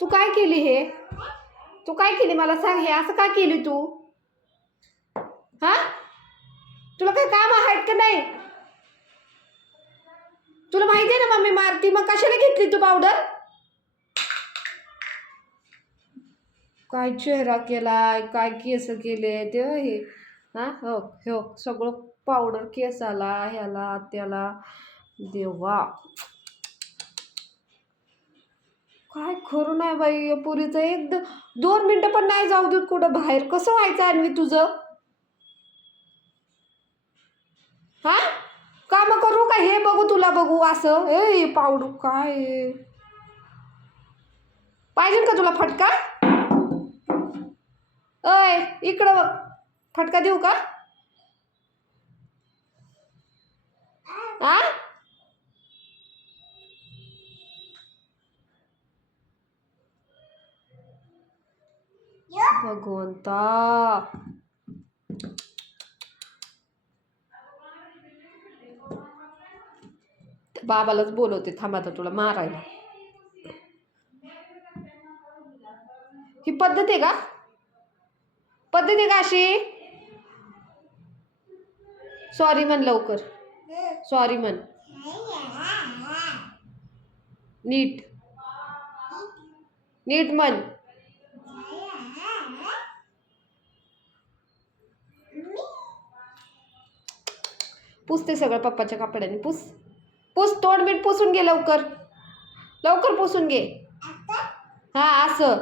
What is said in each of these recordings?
तू काय केली हे? तू काय केली मला सांग हे? असं का केली तू? हा? तुला काही काम आहेत का नाही? तुला माहिती आहे ना मम्मी मारती? मग कशाला घेतली तू पावडर काय चेहरा केलाय? काय केस केले? ते हे. हा? हो हो. सगळं पावडर केसाला ह्याला त्याला. देवा. काय खरं नाही बाई या पुरीचं एकदम दोन मिनटं पण नाही जाऊ देत कुठं बाहेर. कसं व्हायचं आणवी तुझं? हा? काम करू का हे बघू तुला बघू असं? ए पावडू काय? पाहिजे का तुला फटका? अय इकडं बघ. फटका देऊ का? भगवंता बाबालाच बोलवते थांबा आता तुला मारायला. ही पद्धत आहे का? पद्धत आहे का अशी? सॉरी म्हण लवकर. सॉरी म्हण. नीट. नीट म्हण. पुस ते सगळं पप्पाच्या कपड्याने पुस. पुस तोंड मीठ पुसून घे लवकर. लवकर पुसून घे. हा असं.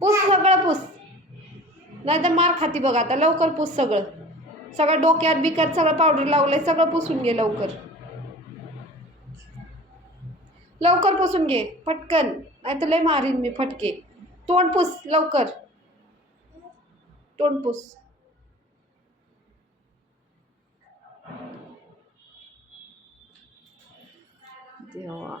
पुस सगळं पुस. नाहीतर मार खाती बघ आता. लवकर पुस सगळं. सगळं डोक्यात बिक्यात सगळं पावडर लावलंय सगळं पुसून घे लवकर. लवकर पुसून घे. पटकन नाहीतर लय मारीन मी फटके. तोंड पुस लवकर. तोंड पुस. देवा